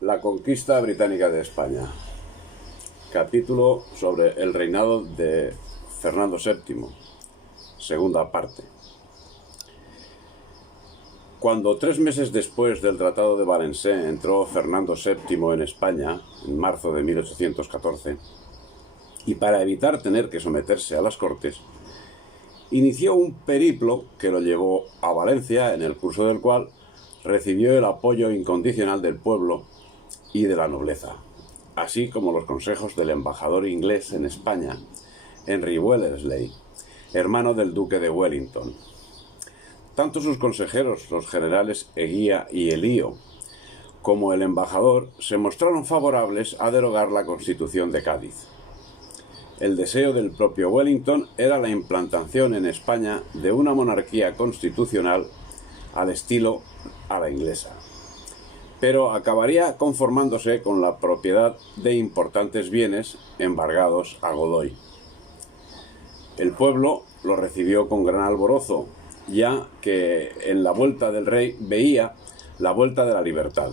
La conquista británica de España. Capítulo sobre el reinado de Fernando VII. Segunda parte. Cuando 3 meses después del Tratado de Valencé entró Fernando VII en España, en marzo de 1814, y para evitar tener que someterse a las Cortes, inició un periplo que lo llevó a Valencia, en el curso del cual recibió el apoyo incondicional del pueblo y de la nobleza, así como los consejos del embajador inglés en España, Henry Wellesley, hermano del duque de Wellington. Tanto sus consejeros, los generales Eguía y Elío, como el embajador se mostraron favorables a derogar la Constitución de Cádiz. El deseo del propio Wellington era la implantación en España de una monarquía constitucional al estilo a la inglesa, pero acabaría conformándose con la propiedad de importantes bienes embargados a Godoy. El pueblo lo recibió con gran alborozo, ya que en la vuelta del rey veía la vuelta de la libertad.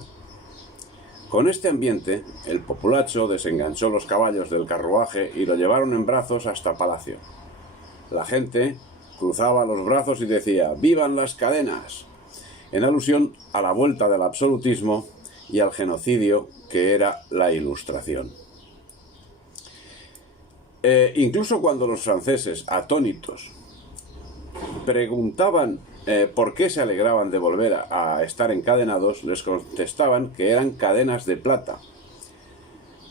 Con este ambiente, el populacho desenganchó los caballos del carruaje y lo llevaron en brazos hasta Palacio. La gente cruzaba los brazos y decía «¡Vivan las cadenas!», en alusión a la vuelta del absolutismo y al genocidio que era la Ilustración. Incluso cuando los franceses, atónitos, preguntaban por qué se alegraban de volver a estar encadenados, les contestaban que eran cadenas de plata,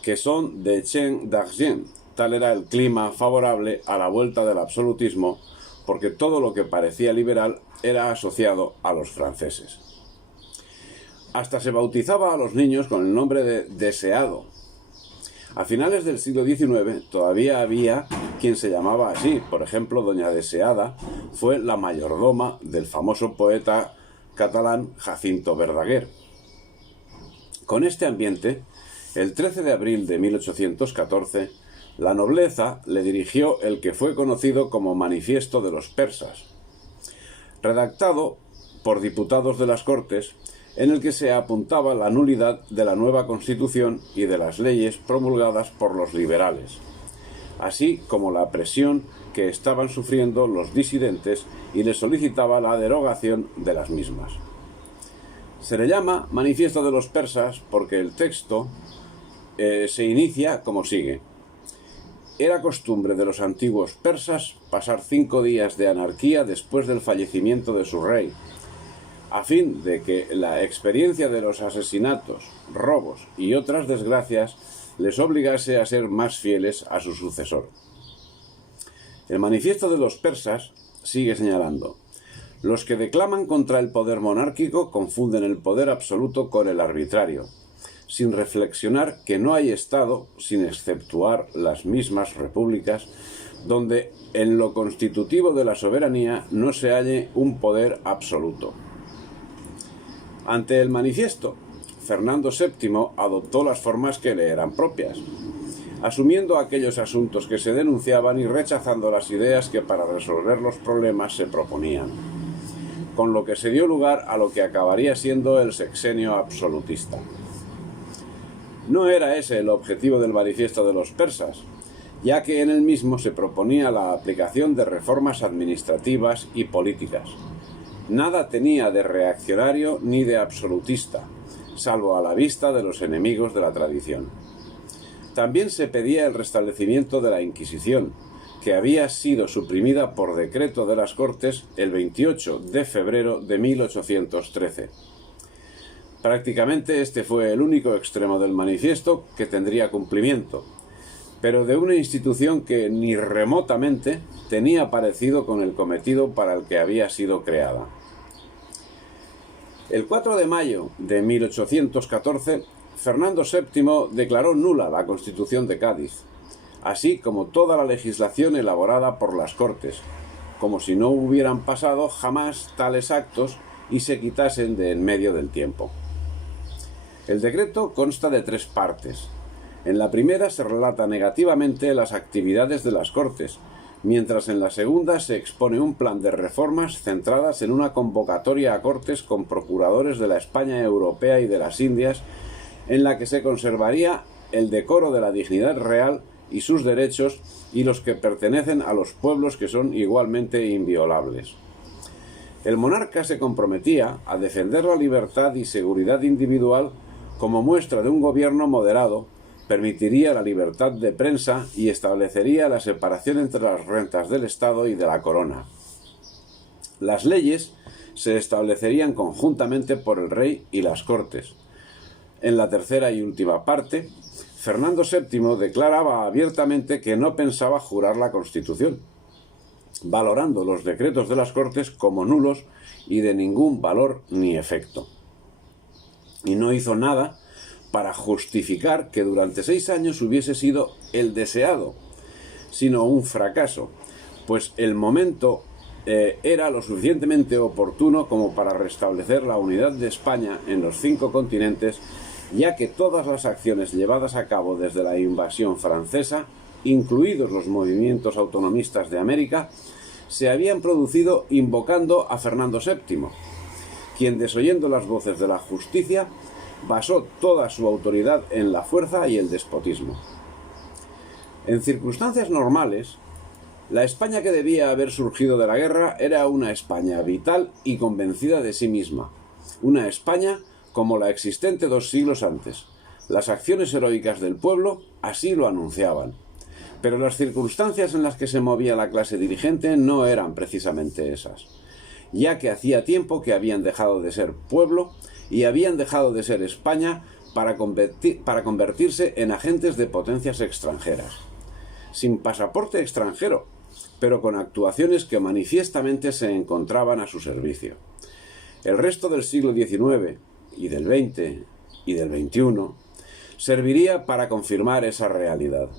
que son de chaîne d'argent. Tal era el clima favorable a la vuelta del absolutismo, porque todo lo que parecía liberal era asociado a los franceses. Hasta se bautizaba a los niños con el nombre de Deseado. A finales del siglo XIX todavía había quien se llamaba así. Por ejemplo, doña Deseada fue la mayordoma del famoso poeta catalán Jacinto Verdaguer. Con este ambiente, el 13 de abril de 1814, la nobleza le dirigió el que fue conocido como Manifiesto de los Persas, redactado por diputados de las Cortes, en el que se apuntaba la nulidad de la nueva Constitución y de las leyes promulgadas por los liberales, así como la presión que estaban sufriendo los disidentes, y les solicitaba la derogación de las mismas. Se le llama Manifiesto de los Persas porque el texto se inicia como sigue. Era costumbre de los antiguos persas pasar 5 días de anarquía después del fallecimiento de su rey, a fin de que la experiencia de los asesinatos, robos y otras desgracias les obligase a ser más fieles a su sucesor. El Manifiesto de los Persas sigue señalando: los que declaman contra el poder monárquico confunden el poder absoluto con el arbitrario, sin reflexionar que no hay Estado, sin exceptuar las mismas repúblicas, donde en lo constitutivo de la soberanía no se halle un poder absoluto. Ante el manifiesto, Fernando VII adoptó las formas que le eran propias, asumiendo aquellos asuntos que se denunciaban y rechazando las ideas que para resolver los problemas se proponían, con lo que se dio lugar a lo que acabaría siendo el sexenio absolutista. No era ese el objetivo del Manifiesto de los Persas, ya que en el mismo se proponía la aplicación de reformas administrativas y políticas. Nada tenía de reaccionario ni de absolutista, salvo a la vista de los enemigos de la tradición. También se pedía el restablecimiento de la Inquisición, que había sido suprimida por decreto de las Cortes el 28 de febrero de 1813. Prácticamente este fue el único extremo del manifiesto que tendría cumplimiento, pero de una institución que ni remotamente tenía parecido con el cometido para el que había sido creada. El 4 de mayo de 1814, Fernando VII declaró nula la Constitución de Cádiz, así como toda la legislación elaborada por las Cortes, como si no hubieran pasado jamás tales actos y se quitasen de en medio del tiempo. El decreto consta de 3 partes. En la primera se relata negativamente las actividades de las Cortes, mientras en la segunda se expone un plan de reformas centradas en una convocatoria a Cortes con procuradores de la España europea y de las Indias, en la que se conservaría el decoro de la dignidad real y sus derechos y los que pertenecen a los pueblos, que son igualmente inviolables. El monarca se comprometía a defender la libertad y seguridad individual como muestra de un gobierno moderado, permitiría la libertad de prensa y establecería la separación entre las rentas del Estado y de la corona. Las leyes se establecerían conjuntamente por el rey y las Cortes. En la tercera y última parte, Fernando VII declaraba abiertamente que no pensaba jurar la Constitución, valorando los decretos de las Cortes como nulos y de ningún valor ni efecto. Y no hizo nada para justificar que durante 6 años hubiese sido el deseado, sino un fracaso, pues el momento era lo suficientemente oportuno como para restablecer la unidad de España en los 5 continentes, ya que todas las acciones llevadas a cabo desde la invasión francesa, incluidos los movimientos autonomistas de América, se habían producido invocando a Fernando VII, quien, desoyendo las voces de la justicia, basó toda su autoridad en la fuerza y el despotismo. En circunstancias normales, la España que debía haber surgido de la guerra era una España vital y convencida de sí misma, una España como la existente 2 siglos antes. Las acciones heroicas del pueblo así lo anunciaban. Pero las circunstancias en las que se movía la clase dirigente no eran precisamente esas, ya que hacía tiempo que habían dejado de ser pueblo y habían dejado de ser España para convertirse en agentes de potencias extranjeras, sin pasaporte extranjero, pero con actuaciones que manifiestamente se encontraban a su servicio. El resto del siglo XIX y del XX y del XXI serviría para confirmar esa realidad.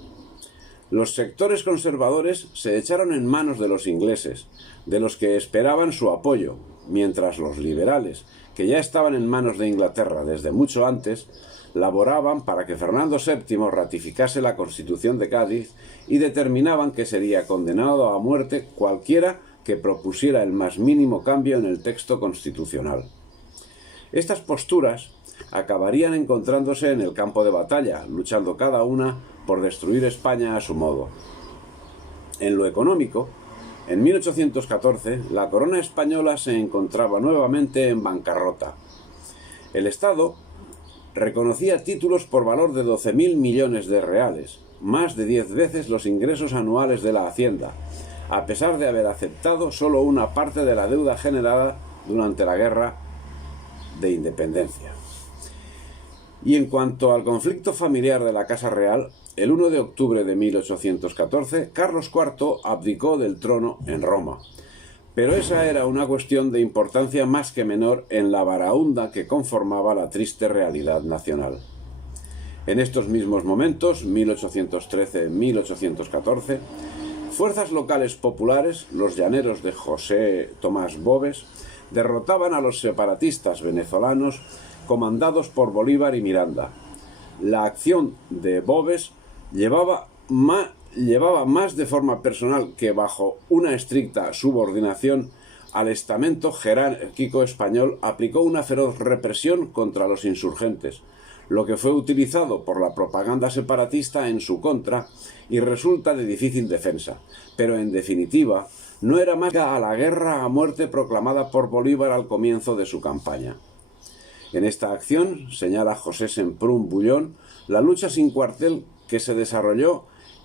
Los sectores conservadores se echaron en manos de los ingleses, de los que esperaban su apoyo, mientras los liberales, que ya estaban en manos de Inglaterra desde mucho antes, laboraban para que Fernando VII ratificase la Constitución de Cádiz y determinaban que sería condenado a muerte cualquiera que propusiera el más mínimo cambio en el texto constitucional. Estas posturas acabarían encontrándose en el campo de batalla, luchando cada una por destruir España a su modo. En lo económico, en 1814, la corona española se encontraba nuevamente en bancarrota. El Estado reconocía títulos por valor de 12.000 millones de reales, más de 10 veces los ingresos anuales de la Hacienda, a pesar de haber aceptado solo una parte de la deuda generada durante la Guerra de Independencia. Y en cuanto al conflicto familiar de la Casa Real, el 1 de octubre de 1814, Carlos IV abdicó del trono en Roma. Pero esa era una cuestión de importancia más que menor en la baraúnda que conformaba la triste realidad nacional. En estos mismos momentos, 1813-1814, fuerzas locales populares, los llaneros de José Tomás Boves, derrotaban a los separatistas venezolanos comandados por Bolívar y Miranda. La acción de Boves llevaba más de forma personal que bajo una estricta subordinación al estamento jerárquico español, aplicó una feroz represión contra los insurgentes, lo que fue utilizado por la propaganda separatista en su contra y resulta de difícil defensa, pero en definitiva no era más que a la guerra a muerte proclamada por Bolívar al comienzo de su campaña. En esta acción, señala José Semprún Bullón, la lucha sin cuartel que se desarrolló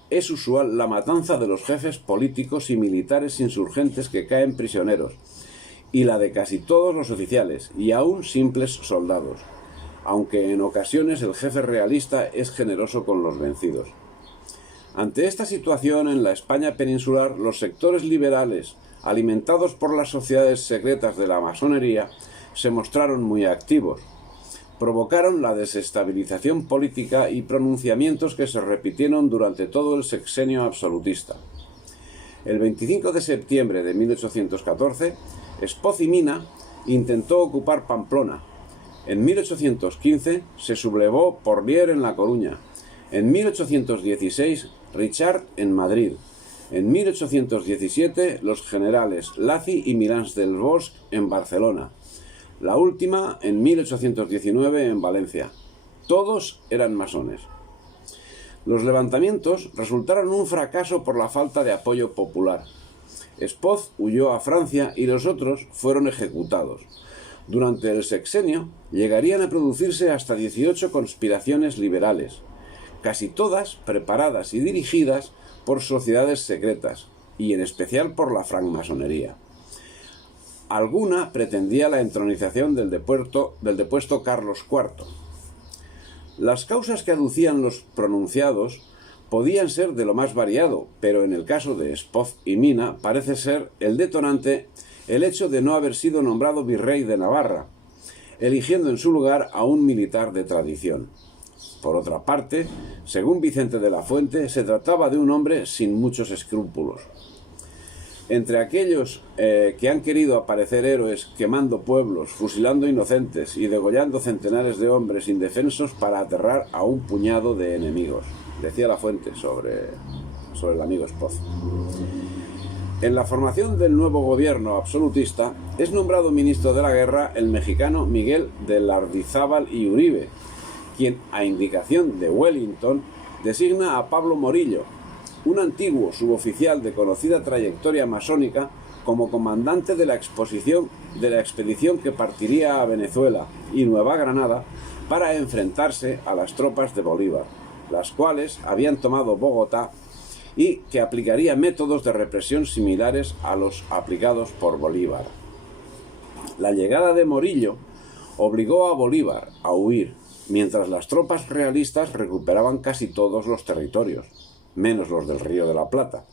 es usual la matanza de los jefes políticos y militares insurgentes que caen prisioneros, y la de casi todos los oficiales y aún simples soldados, aunque en ocasiones el jefe realista es generoso con los vencidos. Ante esta situación en la España peninsular, los sectores liberales, alimentados por las sociedades secretas de la masonería, se mostraron muy activos. Provocaron la desestabilización política y pronunciamientos que se repitieron durante todo el sexenio absolutista. El 25 de septiembre de 1814, Espoz y Mina intentó ocupar Pamplona. En 1815 se sublevó Porlier en La Coruña. En 1816, Richard en Madrid. En 1817, los generales Lacy y Milans del Bosch en Barcelona. La última en 1819 en Valencia. Todos eran masones. Los levantamientos resultaron un fracaso por la falta de apoyo popular. Espoz huyó a Francia y los otros fueron ejecutados. Durante el sexenio llegarían a producirse hasta 18 conspiraciones liberales, casi todas preparadas y dirigidas por sociedades secretas, y en especial por la francmasonería. Alguna pretendía la entronización del depuesto Carlos IV. Las causas que aducían los pronunciados podían ser de lo más variado, pero en el caso de Espoz y Mina parece ser el detonante el hecho de no haber sido nombrado virrey de Navarra, eligiendo en su lugar a un militar de tradición. Por otra parte, según Vicente de la Fuente, se trataba de un hombre sin muchos escrúpulos. Entre aquellos que han querido aparecer héroes quemando pueblos, fusilando inocentes y degollando centenares de hombres indefensos para aterrar a un puñado de enemigos, decía la Fuente sobre el amigo Espoz. En la formación del nuevo gobierno absolutista es nombrado ministro de la guerra el mexicano Miguel de Lardizábal y Uribe, quien, a indicación de Wellington, designa a Pablo Morillo, un antiguo suboficial de conocida trayectoria masónica, como comandante de la expedición que partiría a Venezuela y Nueva Granada para enfrentarse a las tropas de Bolívar, las cuales habían tomado Bogotá y que aplicaría métodos de represión similares a los aplicados por Bolívar. La llegada de Morillo obligó a Bolívar a huir, mientras las tropas realistas recuperaban casi todos los territorios, menos los del Río de la Plata.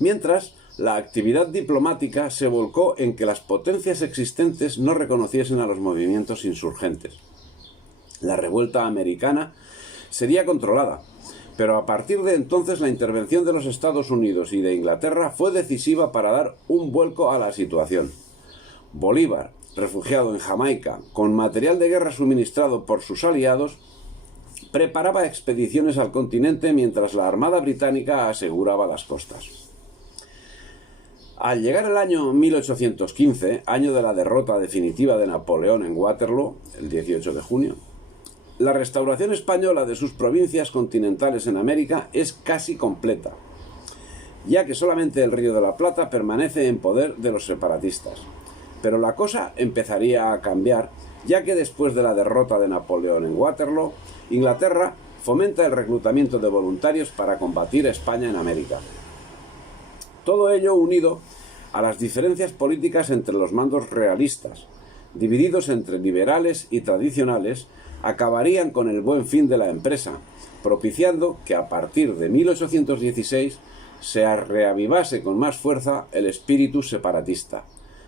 Mientras, la actividad diplomática se volcó en que las potencias existentes no reconociesen a los movimientos insurgentes. La revuelta americana sería controlada, pero a partir de entonces la intervención de los Estados Unidos y de Inglaterra fue decisiva para dar un vuelco a la situación. Bolívar, refugiado en Jamaica, con material de guerra suministrado por sus aliados, preparaba expediciones al continente mientras la Armada británica aseguraba las costas. Al llegar el año 1815, año de la derrota definitiva de Napoleón en Waterloo, el 18 de junio, la restauración española de sus provincias continentales en América es casi completa, ya que solamente el Río de la Plata permanece en poder de los separatistas. Pero la cosa empezaría a cambiar, ya que después de la derrota de Napoleón en Waterloo, Inglaterra fomenta el reclutamiento de voluntarios para combatir a España en América. Todo ello unido a las diferencias políticas entre los mandos realistas, divididos entre liberales y tradicionales, acabarían con el buen fin de la empresa, propiciando que a partir de 1816 se reavivase con más fuerza el espíritu separatista,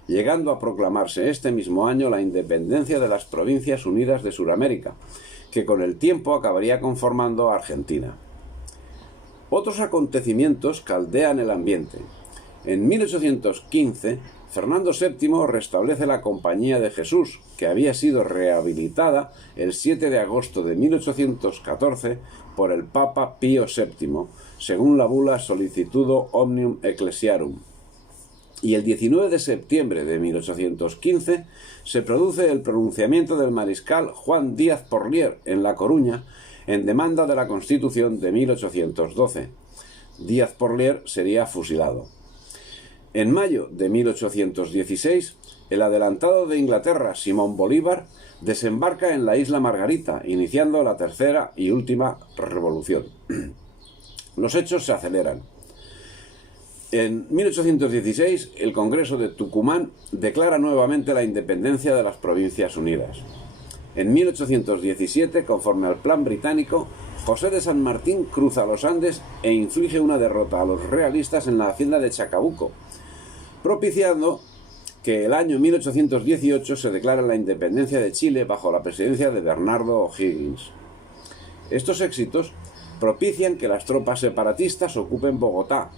llegando a proclamarse este mismo año la independencia de las Provincias Unidas de Sudamérica, que con el tiempo acabaría conformando a Argentina. Otros acontecimientos caldean el ambiente. En 1815, Fernando VII restablece la Compañía de Jesús, que había sido rehabilitada el 7 de agosto de 1814 por el Papa Pío VII, según la bula Solicitudo Omnium Ecclesiarum. Y el 19 de septiembre de 1815 se produce el pronunciamiento del mariscal Juan Díaz Porlier en La Coruña en demanda de la Constitución de 1812. Díaz Porlier sería fusilado. En mayo de 1816, el adelantado de Inglaterra, Simón Bolívar, desembarca en la isla Margarita, iniciando la tercera y última revolución. Los hechos se aceleran. En 1816, el Congreso de Tucumán declara nuevamente la independencia de las Provincias Unidas. En 1817, conforme al plan británico, José de San Martín cruza los Andes e inflige una derrota a los realistas en la hacienda de Chacabuco, propiciando que el año 1818 se declara la independencia de Chile bajo la presidencia de Bernardo O'Higgins. Estos éxitos propician que las tropas separatistas ocupen Bogotá,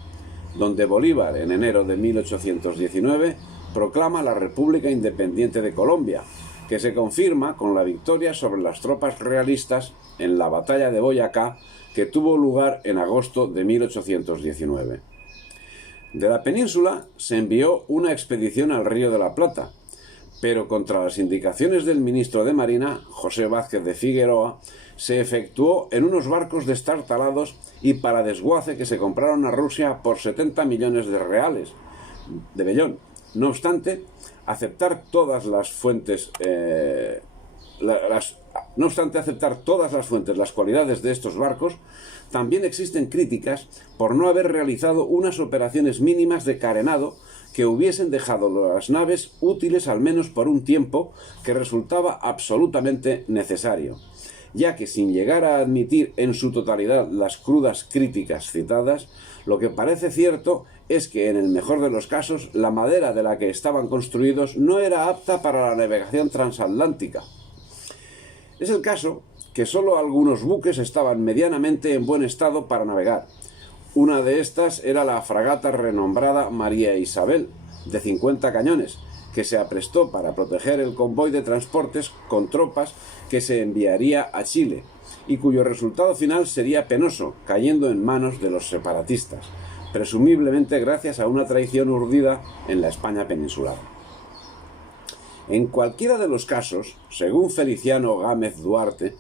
donde Bolívar, en enero de 1819, proclama la República Independiente de Colombia, que se confirma con la victoria sobre las tropas realistas en la Batalla de Boyacá, que tuvo lugar en agosto de 1819. De la península se envió una expedición al Río de la Plata, pero contra las indicaciones del ministro de Marina, José Vázquez de Figueroa, se efectuó en unos barcos destartalados y para desguace que se compraron a Rusia por 70 millones de reales de vellón. No obstante, aceptar todas las fuentes, las cualidades de estos barcos, también existen críticas por no haber realizado unas operaciones mínimas de carenado que hubiesen dejado las naves útiles al menos por un tiempo que resultaba absolutamente necesario, ya que sin llegar a admitir en su totalidad las crudas críticas citadas, lo que parece cierto es que en el mejor de los casos la madera de la que estaban construidos no era apta para la navegación transatlántica. Es el caso que solo algunos buques estaban medianamente en buen estado para navegar. Una de estas era la fragata renombrada María Isabel, de 50 cañones, que se aprestó para proteger el convoy de transportes con tropas que se enviaría a Chile, y cuyo resultado final sería penoso, cayendo en manos de los separatistas, presumiblemente gracias a una traición urdida en la España peninsular. En cualquiera de los casos, según Feliciano Gámez Duarte,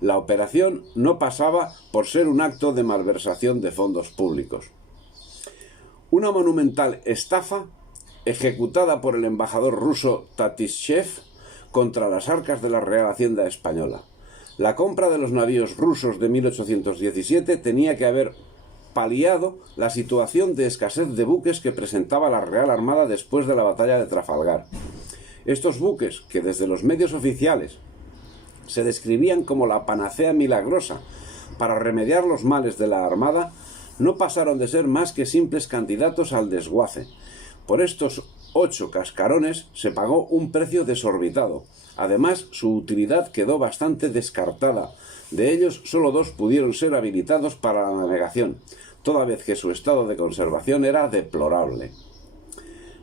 la operación no pasaba por ser un acto de malversación de fondos públicos. Una monumental estafa ejecutada por el embajador ruso Tatishev contra las arcas de la Real Hacienda Española. La compra de los navíos rusos de 1817 tenía que haber paliado la situación de escasez de buques que presentaba la Real Armada después de la batalla de Trafalgar. Estos buques, que desde los medios oficiales se describían como la panacea milagrosa para remediar los males de la Armada, no pasaron de ser más que simples candidatos al desguace. Por estos 8 cascarones se pagó un precio desorbitado. Además, su utilidad quedó bastante descartada. De ellos, solo 2 pudieron ser habilitados para la navegación, toda vez que su estado de conservación era deplorable.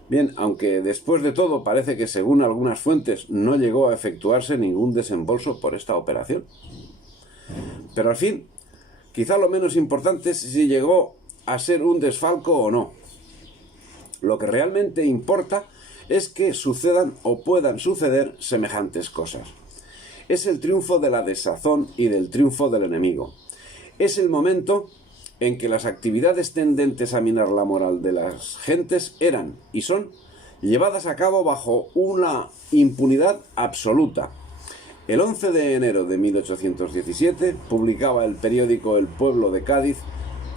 Bien, aunque después de todo parece que según algunas fuentes no llegó a efectuarse ningún desembolso por esta operación. Pero al fin, quizá lo menos importante es si llegó a ser un desfalco o no. Lo que realmente importa es que sucedan o puedan suceder semejantes cosas. Es el triunfo de la desazón y del triunfo del enemigo. Es el momento en que las actividades tendentes a minar la moral de las gentes eran y son llevadas a cabo bajo una impunidad absoluta. El 11 de enero de 1817 publicaba el periódico El Pueblo de Cádiz,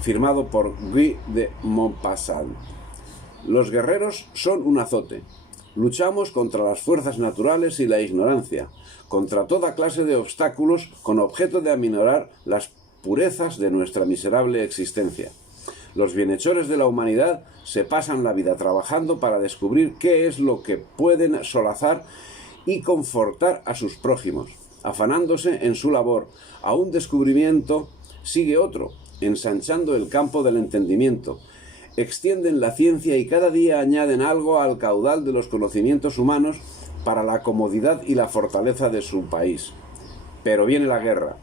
firmado por Guy de Maupassant. Los guerreros son un azote. Luchamos contra las fuerzas naturales y la ignorancia, contra toda clase de obstáculos con objeto de aminorar las purezas de nuestra miserable existencia. Los bienhechores de la humanidad se pasan la vida trabajando para descubrir qué es lo que pueden solazar y confortar a sus prójimos. Afanándose en su labor, a un descubrimiento sigue otro, ensanchando el campo del entendimiento. Extienden la ciencia y cada día añaden algo al caudal de los conocimientos humanos para la comodidad y la fortaleza de su país. Pero viene la guerra.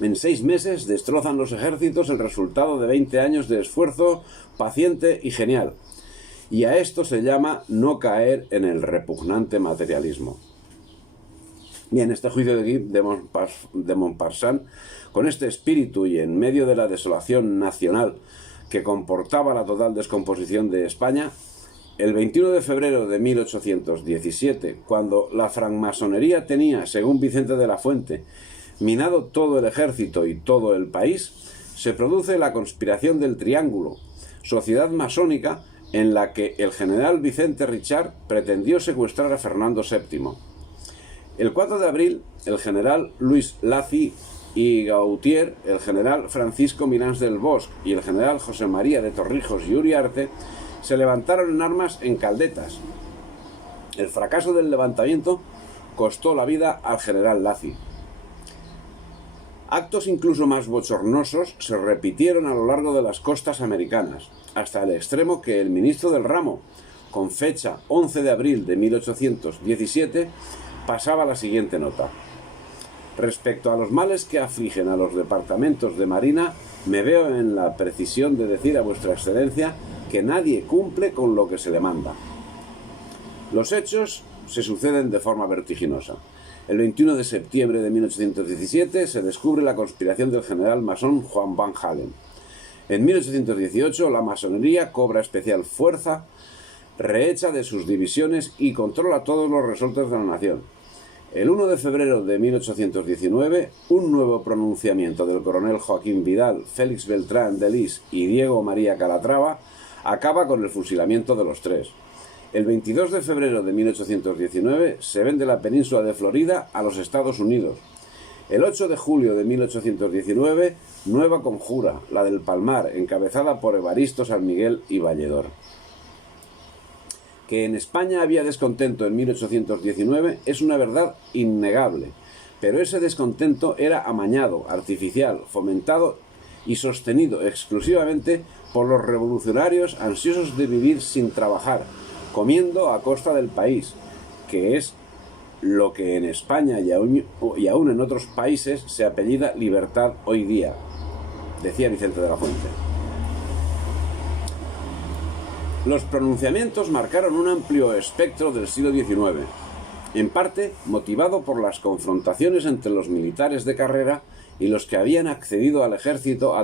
En 6 meses destrozan los ejércitos el resultado de 20 años de esfuerzo paciente y genial. Y a esto se llama no caer en el repugnante materialismo. Bien, este juicio de Guy de Maupassant, con este espíritu y en medio de la desolación nacional que comportaba la total descomposición de España, el 21 de febrero de 1817, cuando la francmasonería tenía, según Vicente de la Fuente, minado todo el ejército y todo el país, se produce la conspiración del Triángulo, sociedad masónica en la que el general Vicente Richard pretendió secuestrar a Fernando VII. El 4 de abril, el general Luis Lacy y Gautier, el general Francisco Milans del Bosch y el general José María de Torrijos y Uriarte se levantaron en armas en Caldetas. El fracaso del levantamiento costó la vida al general Lacy. Actos incluso más bochornosos se repitieron a lo largo de las costas americanas, hasta el extremo que el ministro del ramo, con fecha 11 de abril de 1817, pasaba la siguiente nota. Respecto a los males que afligen a los departamentos de Marina, me veo en la precisión de decir a vuestra excelencia que nadie cumple con lo que se le manda. Los hechos se suceden de forma vertiginosa. El 21 de septiembre de 1817 se descubre la conspiración del general masón Juan Van Halen. En 1818 la masonería cobra especial fuerza, rehecha de sus divisiones y controla todos los resortes de la nación. El 1 de febrero de 1819, un nuevo pronunciamiento del coronel Joaquín Vidal, Félix Beltrán de Lis y Diego María Calatrava acaba con el fusilamiento de los tres. El 22 de febrero de 1819 se vende la península de Florida a los Estados Unidos. El 8 de julio de 1819, nueva conjura, la del Palmar, encabezada por Evaristo San Miguel y Valledor. Que en España había descontento en 1819 es una verdad innegable, pero ese descontento era amañado, artificial, fomentado y sostenido exclusivamente por los revolucionarios ansiosos de vivir sin trabajar, comiendo a costa del país, que es lo que en España y aún en otros países se apellida libertad hoy día, decía Vicente de la Fuente. Los pronunciamientos marcaron un amplio espectro del siglo XIX, en parte motivado por las confrontaciones entre los militares de carrera y los que habían accedido al ejército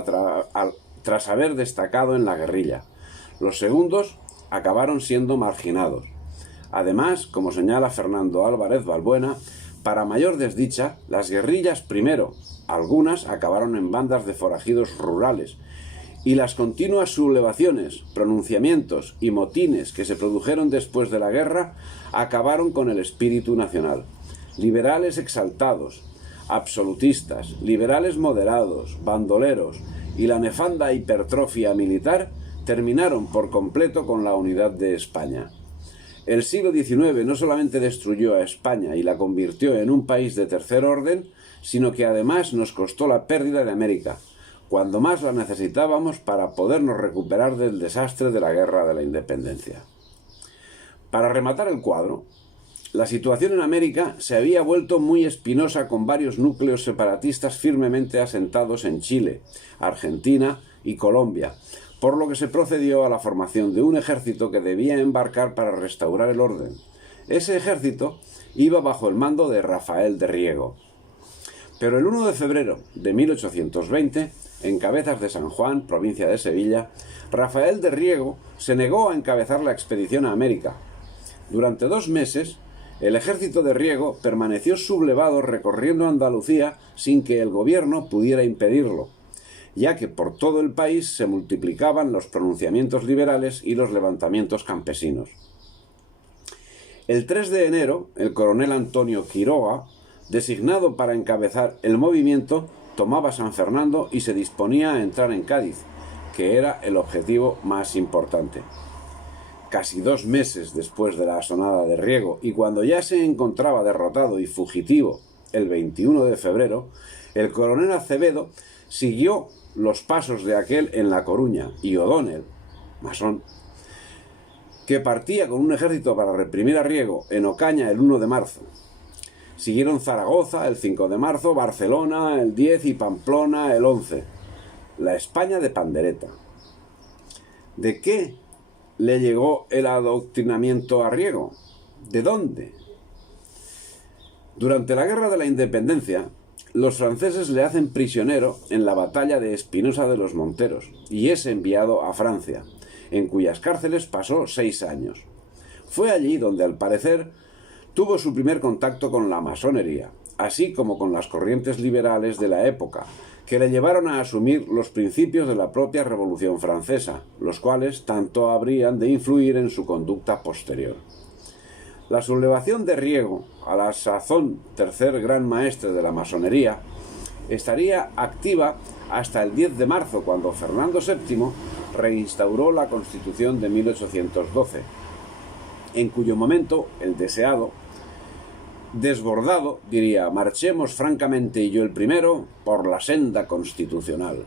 tras haber destacado en la guerrilla. Los segundos acabaron siendo marginados. Además, como señala Fernando Álvarez Balbuena, para mayor desdicha, las guerrillas primero, algunas acabaron en bandas de forajidos rurales, y las continuas sublevaciones, pronunciamientos y motines que se produjeron después de la guerra acabaron con el espíritu nacional. Liberales exaltados, absolutistas, liberales moderados, bandoleros y la nefanda hipertrofia militar terminaron por completo con la unidad de España. El siglo XIX no solamente destruyó a España y la convirtió en un país de tercer orden, sino que además nos costó la pérdida de América, cuando más la necesitábamos para podernos recuperar del desastre de la Guerra de la Independencia. Para rematar el cuadro, la situación en América se había vuelto muy espinosa con varios núcleos separatistas firmemente asentados en Chile, Argentina y Colombia, por lo que se procedió a la formación de un ejército que debía embarcar para restaurar el orden. Ese ejército iba bajo el mando de Rafael de Riego. Pero el 1 de febrero de 1820, en Cabezas de San Juan, provincia de Sevilla, Rafael de Riego se negó a encabezar la expedición a América. Durante 2 meses, el ejército de Riego permaneció sublevado recorriendo Andalucía sin que el gobierno pudiera impedirlo, ya que por todo el país se multiplicaban los pronunciamientos liberales y los levantamientos campesinos. El 3 de enero, el coronel Antonio Quiroga, designado para encabezar el movimiento, tomaba San Fernando y se disponía a entrar en Cádiz, que era el objetivo más importante. Casi 2 meses después de la asonada de Riego, y cuando ya se encontraba derrotado y fugitivo el 21 de febrero, el coronel Acevedo siguió los pasos de aquel en La Coruña, y O'Donnell, masón, que partía con un ejército para reprimir a Riego en Ocaña el 1 de marzo. Siguieron Zaragoza el 5 de marzo, Barcelona el 10 y Pamplona el 11. La España de pandereta. ¿De qué le llegó el adoctrinamiento a Riego? ¿De dónde? Durante la Guerra de la Independencia, los franceses le hacen prisionero en la batalla de Espinosa de los Monteros y es enviado a Francia, en cuyas cárceles pasó 6 años. Fue allí donde, al parecer, tuvo su primer contacto con la masonería, así como con las corrientes liberales de la época, que le llevaron a asumir los principios de la propia Revolución Francesa, los cuales tanto habrían de influir en su conducta posterior. La sublevación de Riego, a la sazón tercer gran maestre de la masonería, estaría activa hasta el 10 de marzo, cuando Fernando VII reinstauró la Constitución de 1812, en cuyo momento el deseado, desbordado, diría: marchemos francamente y yo el primero por la senda constitucional.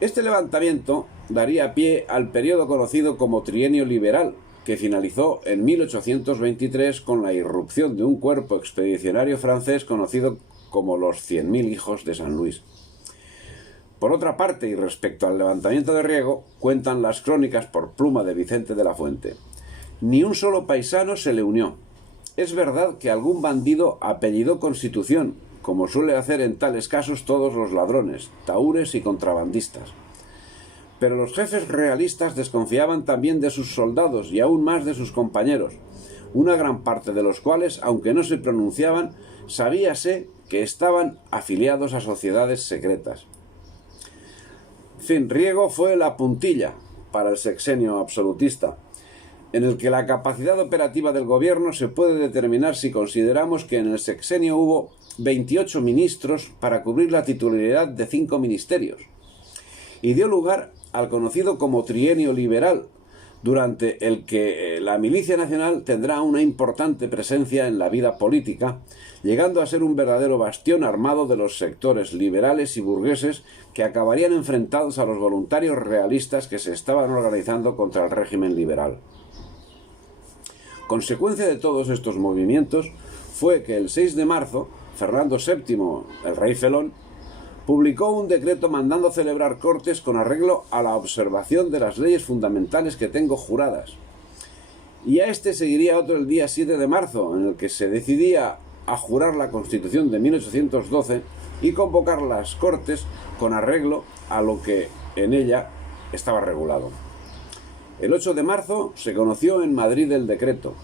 Este levantamiento daría pie al periodo conocido como Trienio Liberal, que finalizó en 1823 con la irrupción de un cuerpo expedicionario francés conocido como los 100.000 hijos de San Luis. Por otra parte, y respecto al levantamiento de Riego, cuentan las crónicas por pluma de Vicente de la Fuente: ni un solo paisano se le unió. Es verdad que algún bandido apellidó Constitución, como suele hacer en tales casos todos los ladrones, tahúres y contrabandistas. Pero los jefes realistas desconfiaban también de sus soldados y aún más de sus compañeros, una gran parte de los cuales, aunque no se pronunciaban, sabíase que estaban afiliados a sociedades secretas. En fin, Riego fue la puntilla para el sexenio absolutista, en el que la capacidad operativa del gobierno se puede determinar si consideramos que en el sexenio hubo 28 ministros para cubrir la titularidad de 5 ministerios, y dio lugar al conocido como trienio liberal, durante el que la milicia nacional tendrá una importante presencia en la vida política, llegando a ser un verdadero bastión armado de los sectores liberales y burgueses que acabarían enfrentados a los voluntarios realistas que se estaban organizando contra el régimen liberal. Consecuencia de todos estos movimientos fue que el 6 de marzo, Fernando VII, el rey felón, publicó un decreto mandando celebrar cortes con arreglo a la observación de las leyes fundamentales que tengo juradas. Y a este seguiría otro el día 7 de marzo, en el que se decidía a jurar la Constitución de 1812 y convocar las cortes con arreglo a lo que en ella estaba regulado. El 8 de marzo se conoció en Madrid el decreto,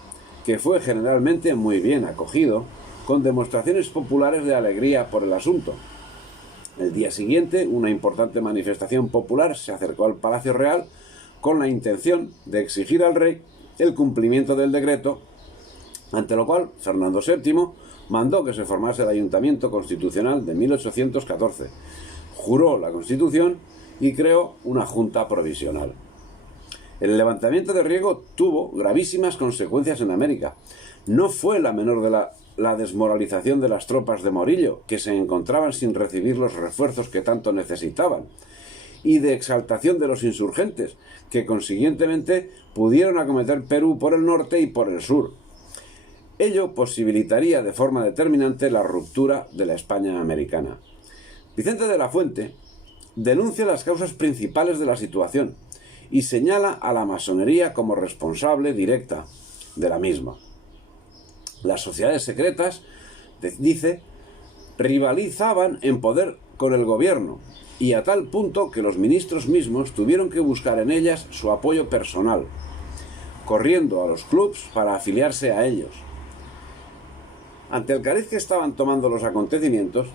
que fue generalmente muy bien acogido, con demostraciones populares de alegría por el asunto. El día siguiente, una importante manifestación popular se acercó al Palacio Real con la intención de exigir al rey el cumplimiento del decreto, ante lo cual Fernando VII mandó que se formase el Ayuntamiento Constitucional de 1814, juró la Constitución y creó una Junta Provisional. El levantamiento de Riego tuvo gravísimas consecuencias en América. No fue la menor de la desmoralización de las tropas de Morillo, que se encontraban sin recibir los refuerzos que tanto necesitaban, y de exaltación de los insurgentes, que consiguientemente pudieron acometer Perú por el norte y por el sur. Ello posibilitaría de forma determinante la ruptura de la España americana. Vicente de la Fuente denuncia las causas principales de la situación y señala a la masonería como responsable directa de la misma. Las sociedades secretas, dice, rivalizaban en poder con el gobierno, y a tal punto que los ministros mismos tuvieron que buscar en ellas su apoyo personal, corriendo a los clubs para afiliarse a ellos. Ante el cariz que estaban tomando los acontecimientos,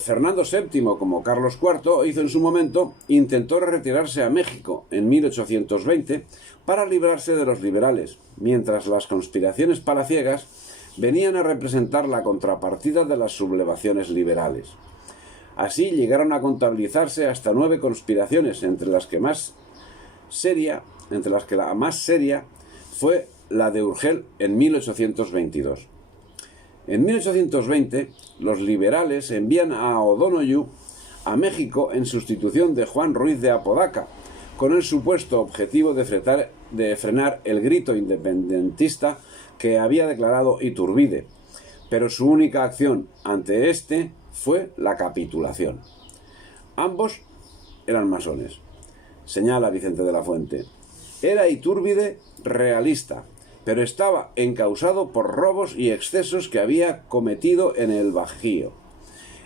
Fernando VII, como Carlos IV hizo en su momento, intentó retirarse a México en 1820 para librarse de los liberales, mientras las conspiraciones palaciegas venían a representar la contrapartida de las sublevaciones liberales. Así llegaron a contabilizarse hasta 9 conspiraciones, entre las que la más seria fue la de Urgel en 1822. En 1820, los liberales envían a O'Donoghue a México en sustitución de Juan Ruiz de Apodaca, con el supuesto objetivo de frenar el grito independentista que había declarado Iturbide, pero su única acción ante este fue la capitulación. Ambos eran masones, señala Vicente de la Fuente. Era Iturbide realista, pero estaba encausado por robos y excesos que había cometido en el Bajío.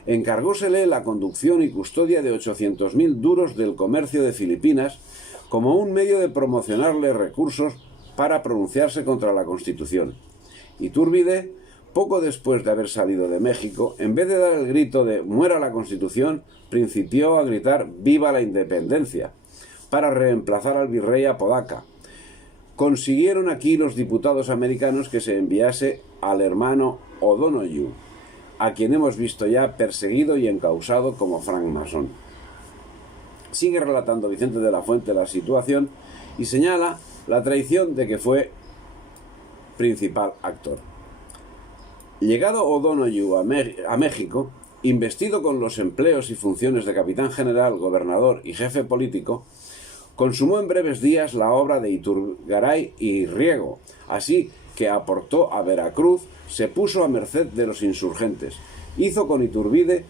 Encargósele la conducción y custodia de 800.000 duros del comercio de Filipinas como un medio de promocionarle recursos para pronunciarse contra la Constitución. Iturbide, poco después de haber salido de México, en vez de dar el grito de «muera la Constitución», principió a gritar «viva la independencia», para reemplazar al virrey Apodaca. Consiguieron aquí los diputados americanos que se enviase al hermano O'Donoghue, a quien hemos visto ya perseguido y encausado como francmasón. Sigue relatando Vicente de la Fuente la situación y señala la traición de que fue principal actor. Llegado O'Donoghue a México, investido con los empleos y funciones de capitán general, gobernador y jefe político, consumó en breves días la obra de Iturgaray y Riego, así que aportó a Veracruz, se puso a merced de los insurgentes, hizo con Iturbide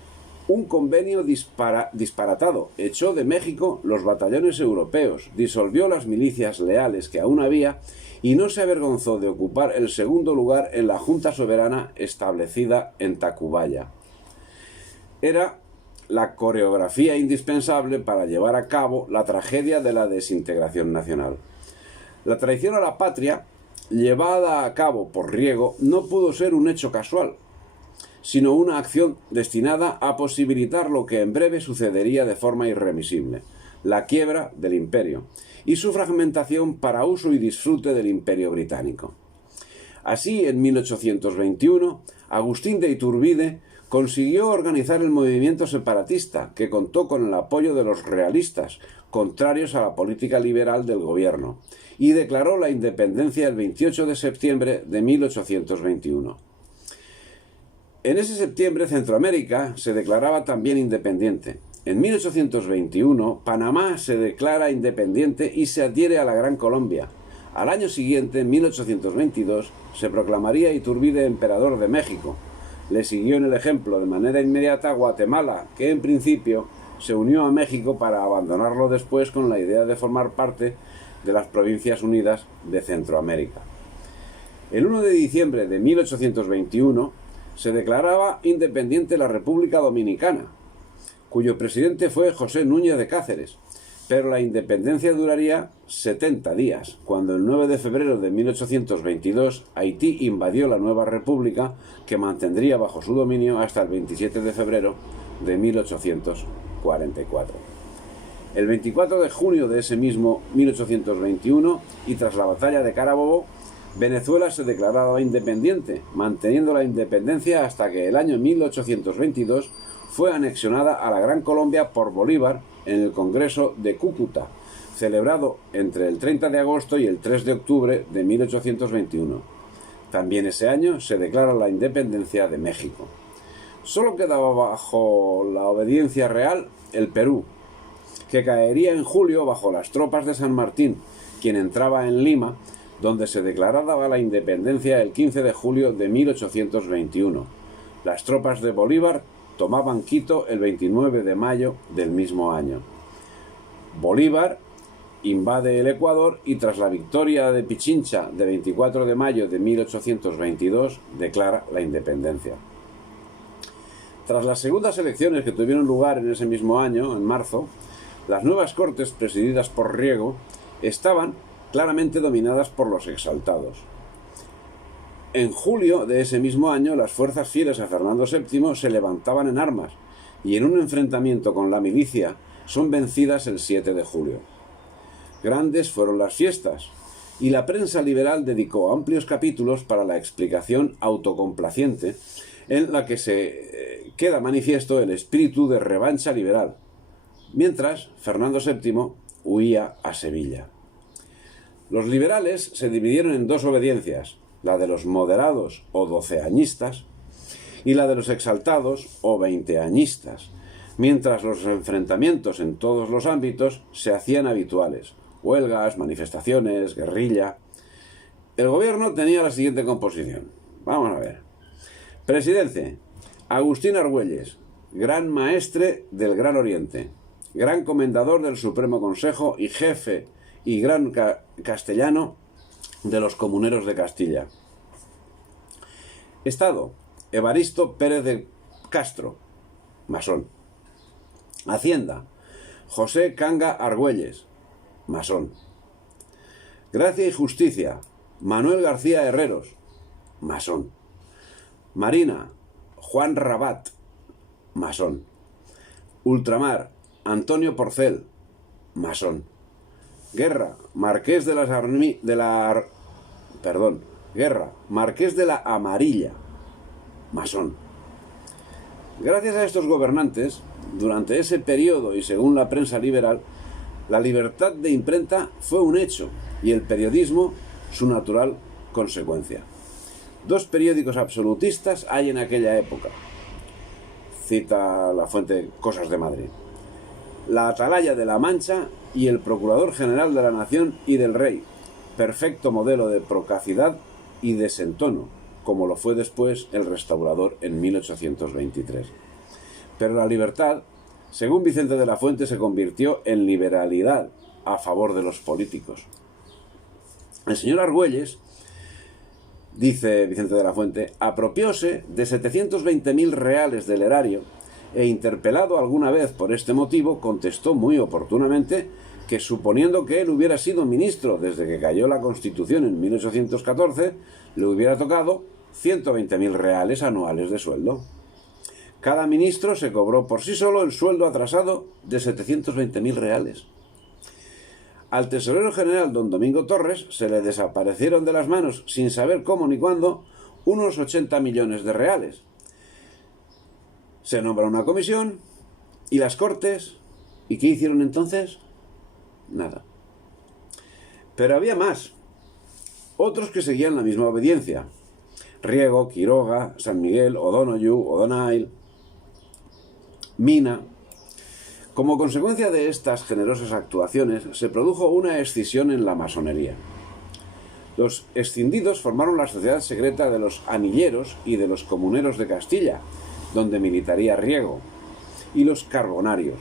Un convenio disparatado echó de México los batallones europeos, disolvió las milicias leales que aún había y no se avergonzó de ocupar el segundo lugar en la Junta Soberana establecida en Tacubaya. Era la coreografía indispensable para llevar a cabo la tragedia de la desintegración nacional. La traición a la patria, llevada a cabo por Riego, no pudo ser un hecho casual, sino una acción destinada a posibilitar lo que en breve sucedería de forma irremisible, la quiebra del imperio y su fragmentación para uso y disfrute del imperio británico. Así, en 1821, Agustín de Iturbide consiguió organizar el movimiento separatista, que contó con el apoyo de los realistas, contrarios a la política liberal del gobierno, y declaró la independencia el 28 de septiembre de 1821. En ese septiembre, Centroamérica se declaraba también independiente. En 1821, Panamá se declara independiente y se adhiere a la Gran Colombia. Al año siguiente, en 1822, se proclamaría Iturbide emperador de México. Le siguió en el ejemplo de manera inmediata Guatemala, que en principio se unió a México para abandonarlo después con la idea de formar parte de las Provincias Unidas de Centroamérica. El 1 de diciembre de 1821 se declaraba independiente la República Dominicana, cuyo presidente fue José Núñez de Cáceres, pero la independencia duraría 70 días, cuando el 9 de febrero de 1822 Haití invadió la nueva república, que mantendría bajo su dominio hasta el 27 de febrero de 1844. El 24 de junio de ese mismo 1821, y tras la batalla de Carabobo, Venezuela se declaraba independiente, manteniendo la independencia hasta que el año 1822 fue anexionada a la Gran Colombia por Bolívar en el Congreso de Cúcuta, celebrado entre el 30 de agosto y el 3 de octubre de 1821. También ese año se declara la independencia de México. Solo quedaba bajo la obediencia real el Perú, que caería en julio bajo las tropas de San Martín, quien entraba en Lima, donde se declaraba la independencia el 15 de julio de 1821. Las tropas de Bolívar tomaban Quito el 29 de mayo del mismo año. Bolívar invade el Ecuador y tras la victoria de Pichincha de 24 de mayo de 1822 declara la independencia. Tras las segundas elecciones que tuvieron lugar en ese mismo año, en marzo, las nuevas Cortes presididas por Riego estaban claramente dominadas por los exaltados. En julio de ese mismo año, las fuerzas fieles a Fernando VII se levantaban en armas y en un enfrentamiento con la milicia son vencidas el 7 de julio. Grandes fueron las fiestas y la prensa liberal dedicó amplios capítulos para la explicación autocomplaciente en la que se queda manifiesto el espíritu de revancha liberal, mientras Fernando VII huía a Sevilla. Los liberales se dividieron en dos obediencias, la de los moderados o doceañistas y la de los exaltados o veinteañistas, mientras los enfrentamientos en todos los ámbitos se hacían habituales: huelgas, manifestaciones, guerrilla. El gobierno tenía la siguiente composición. Vamos a ver. Presidente: Agustín Argüelles, gran maestre del Gran Oriente, gran comendador del Supremo Consejo y jefe y gran castellano de los comuneros de Castilla. Estado: Evaristo Pérez de Castro, masón. Hacienda: José Canga Argüelles, masón. Gracia y Justicia: Manuel García Herreros, masón. Marina: Juan Rabat, masón. Ultramar: Antonio Porcel, masón. Guerra: Marqués de Marqués de la Amarilla, masón. Gracias a estos gobernantes, durante ese periodo y según la prensa liberal, la libertad de imprenta fue un hecho y el periodismo su natural consecuencia. Dos periódicos absolutistas hay en aquella época. Cita la fuente Cosas de Madrid: La Atalaya de la Mancha y el Procurador General de la Nación y del Rey, perfecto modelo de procacidad y desentono, como lo fue después El Restaurador en 1823. Pero la libertad, según Vicente de la Fuente, se convirtió en liberalidad a favor de los políticos. El señor Argüelles, dice Vicente de la Fuente, apropióse de 720.000 reales del erario e, interpelado alguna vez por este motivo, contestó muy oportunamente que, suponiendo que él hubiera sido ministro desde que cayó la Constitución en 1814, le hubiera tocado 120.000 reales anuales de sueldo. Cada ministro se cobró por sí solo el sueldo atrasado de 720.000 reales. Al tesorero general don Domingo Torres se le desaparecieron de las manos, sin saber cómo ni cuándo, unos 80 millones de reales. Se nombra una comisión y las Cortes. ¿Y qué hicieron entonces? Nada. Pero había más. Otros que seguían la misma obediencia. Riego, Quiroga, San Miguel, O'Donoghue, O'Donnell, Mina. Como consecuencia de estas generosas actuaciones, se produjo una escisión en la masonería. Los escindidos formaron la sociedad secreta de los anilleros y de los comuneros de Castilla, donde militaría Riego, y los carbonarios.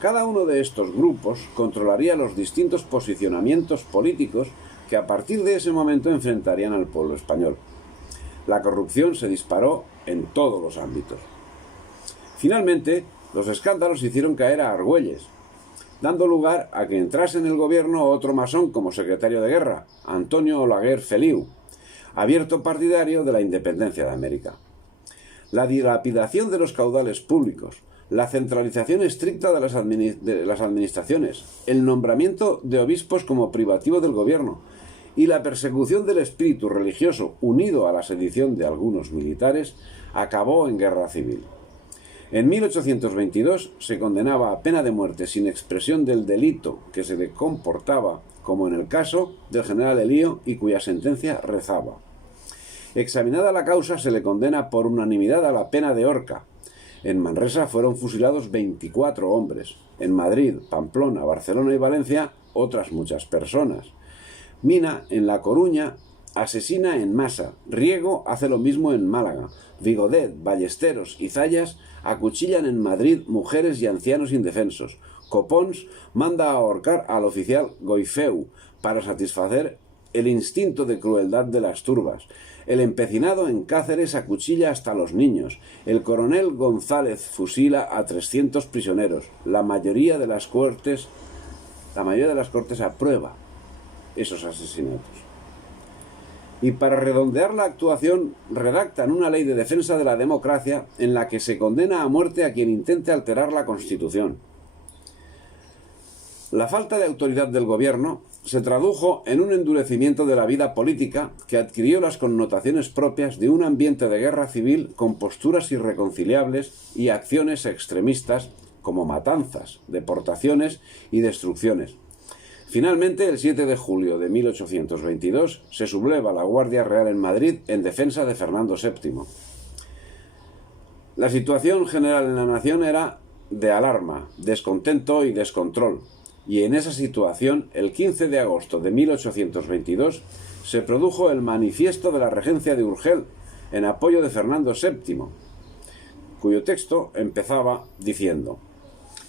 Cada uno de estos grupos controlaría los distintos posicionamientos políticos que a partir de ese momento enfrentarían al pueblo español. La corrupción se disparó en todos los ámbitos. Finalmente, los escándalos hicieron caer a Argüelles, dando lugar a que entrase en el gobierno otro masón como secretario de guerra, Antonio Olaguer Feliu, abierto partidario de la independencia de América. La dilapidación de los caudales públicos, la centralización estricta de las administraciones, el nombramiento de obispos como privativo del gobierno y la persecución del espíritu religioso unido a la sedición de algunos militares acabó en guerra civil. En 1822 se condenaba a pena de muerte sin expresión del delito que se le comportaba, como en el caso del general Elío, y cuya sentencia rezaba: examinada la causa, se le condena por unanimidad a la pena de horca. En Manresa fueron fusilados 24 hombres. En Madrid, Pamplona, Barcelona y Valencia, otras muchas personas. Mina, en La Coruña, asesina en masa. Riego hace lo mismo en Málaga. Vigodet, Ballesteros y Zayas acuchillan en Madrid mujeres y ancianos indefensos. Copons manda a ahorcar al oficial Goifeu para satisfacer el instinto de crueldad de las turbas. El empecinado en Cáceres acuchilla hasta los niños. El coronel González fusila a 300 prisioneros. La mayoría de las cortes aprueba esos asesinatos. Y para redondear la actuación, redactan una ley de defensa de la democracia en la que se condena a muerte a quien intente alterar la Constitución. La falta de autoridad del gobierno se tradujo en un endurecimiento de la vida política que adquirió las connotaciones propias de un ambiente de guerra civil con posturas irreconciliables y acciones extremistas como matanzas, deportaciones y destrucciones. Finalmente, el 7 de julio de 1822, se subleva la Guardia Real en Madrid en defensa de Fernando VII. La situación general en la nación era de alarma, descontento y descontrol, y en esa situación, el 15 de agosto de 1822, se produjo el Manifiesto de la Regencia de Urgel en apoyo de Fernando VII, cuyo texto empezaba diciendo: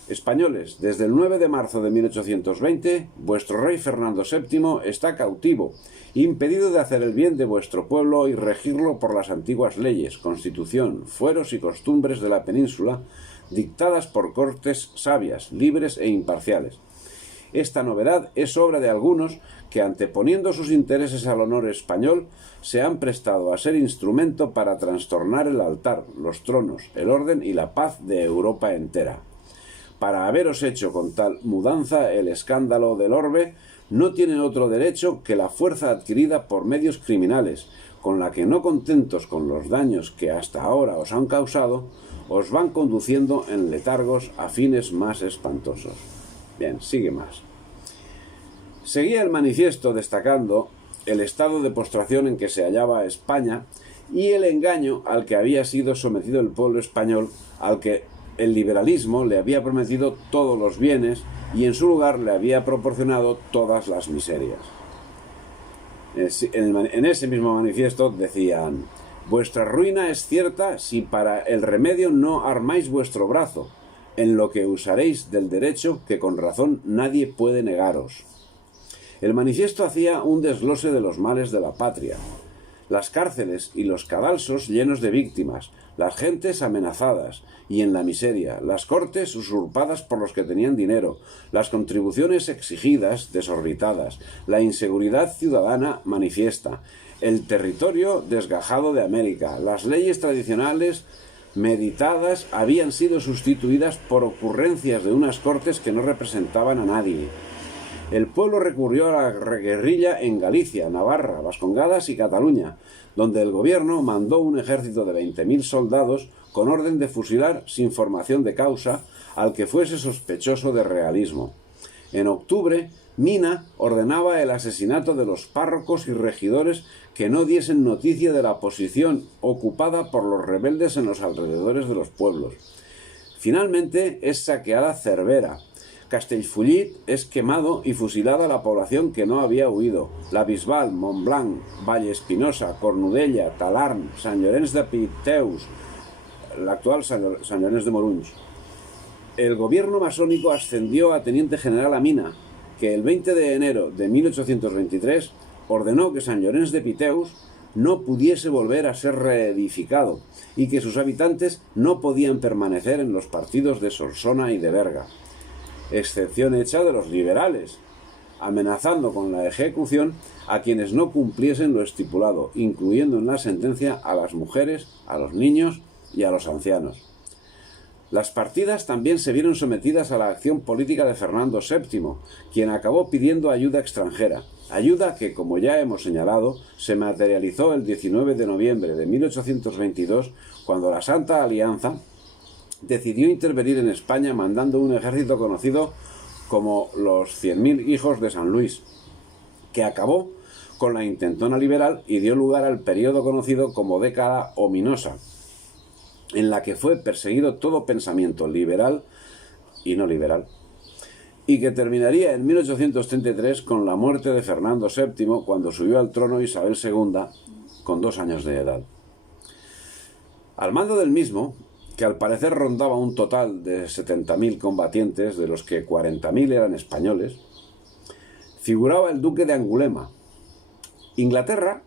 españoles, desde el 9 de marzo de 1820, vuestro rey Fernando VII está cautivo, impedido de hacer el bien de vuestro pueblo y regirlo por las antiguas leyes, constitución, fueros y costumbres de la península, dictadas por cortes sabias, libres e imparciales. Esta novedad es obra de algunos que, anteponiendo sus intereses al honor español, se han prestado a ser instrumento para trastornar el altar, los tronos, el orden y la paz de Europa entera. Para haberos hecho con tal mudanza el escándalo del orbe, no tienen otro derecho que la fuerza adquirida por medios criminales, con la que, no contentos con los daños que hasta ahora os han causado, os van conduciendo en letargos a fines más espantosos. Bien, sigue más. Seguía el manifiesto destacando el estado de postración en que se hallaba España y el engaño al que había sido sometido el pueblo español, al que el liberalismo le había prometido todos los bienes y en su lugar le había proporcionado todas las miserias. En ese mismo manifiesto decían: Vuestra ruina es cierta si para el remedio no armáis vuestro brazo, en lo que usaréis del derecho que con razón nadie puede negaros. El manifiesto hacía un desglose de los males de la patria. Las cárceles y los cadalsos llenos de víctimas, las gentes amenazadas y en la miseria, las cortes usurpadas por los que tenían dinero, las contribuciones exigidas desorbitadas, la inseguridad ciudadana manifiesta, el territorio desgajado de América, las leyes tradicionales meditadas habían sido sustituidas por ocurrencias de unas cortes que no representaban a nadie. El pueblo recurrió a la guerrilla en Galicia, Navarra, Vascongadas y Cataluña, donde el gobierno mandó un ejército de 20.000 soldados con orden de fusilar sin formación de causa al que fuese sospechoso de realismo. En octubre, Mina ordenaba el asesinato de los párrocos y regidores que no diesen noticia de la posición ocupada por los rebeldes en los alrededores de los pueblos. Finalmente es saqueada Cervera. Castellfollit es quemado y fusilada la población que no había huido. La Bisbal, Montblanc, Vallespinosa, Cornudella, Talarn, Sant Llorenç de Piteus, la actual Sant Llorenç de Morunys. El gobierno masónico ascendió a teniente general a Mina, que el 20 de enero de 1823 ordenó que Sant Llorenç de Piteus no pudiese volver a ser reedificado y que sus habitantes no podían permanecer en los partidos de Solsona y de Berga, excepción hecha de los liberales, amenazando con la ejecución a quienes no cumpliesen lo estipulado, incluyendo en la sentencia a las mujeres, a los niños y a los ancianos. Las partidas también se vieron sometidas a la acción política de Fernando VII, quien acabó pidiendo ayuda extranjera, ayuda que, como ya hemos señalado, se materializó el 19 de noviembre de 1822, cuando la Santa Alianza decidió intervenir en España mandando un ejército conocido como los 100.000 hijos de San Luis, que acabó con la intentona liberal y dio lugar al periodo conocido como década ominosa, en la que fue perseguido todo pensamiento liberal y no liberal, y que terminaría en 1833 con la muerte de Fernando VII, cuando subió al trono Isabel II con 2 años de edad. Al mando del mismo, que al parecer rondaba un total de 70.000 combatientes, de los que 40.000 eran españoles, figuraba el duque de Angulema. Inglaterra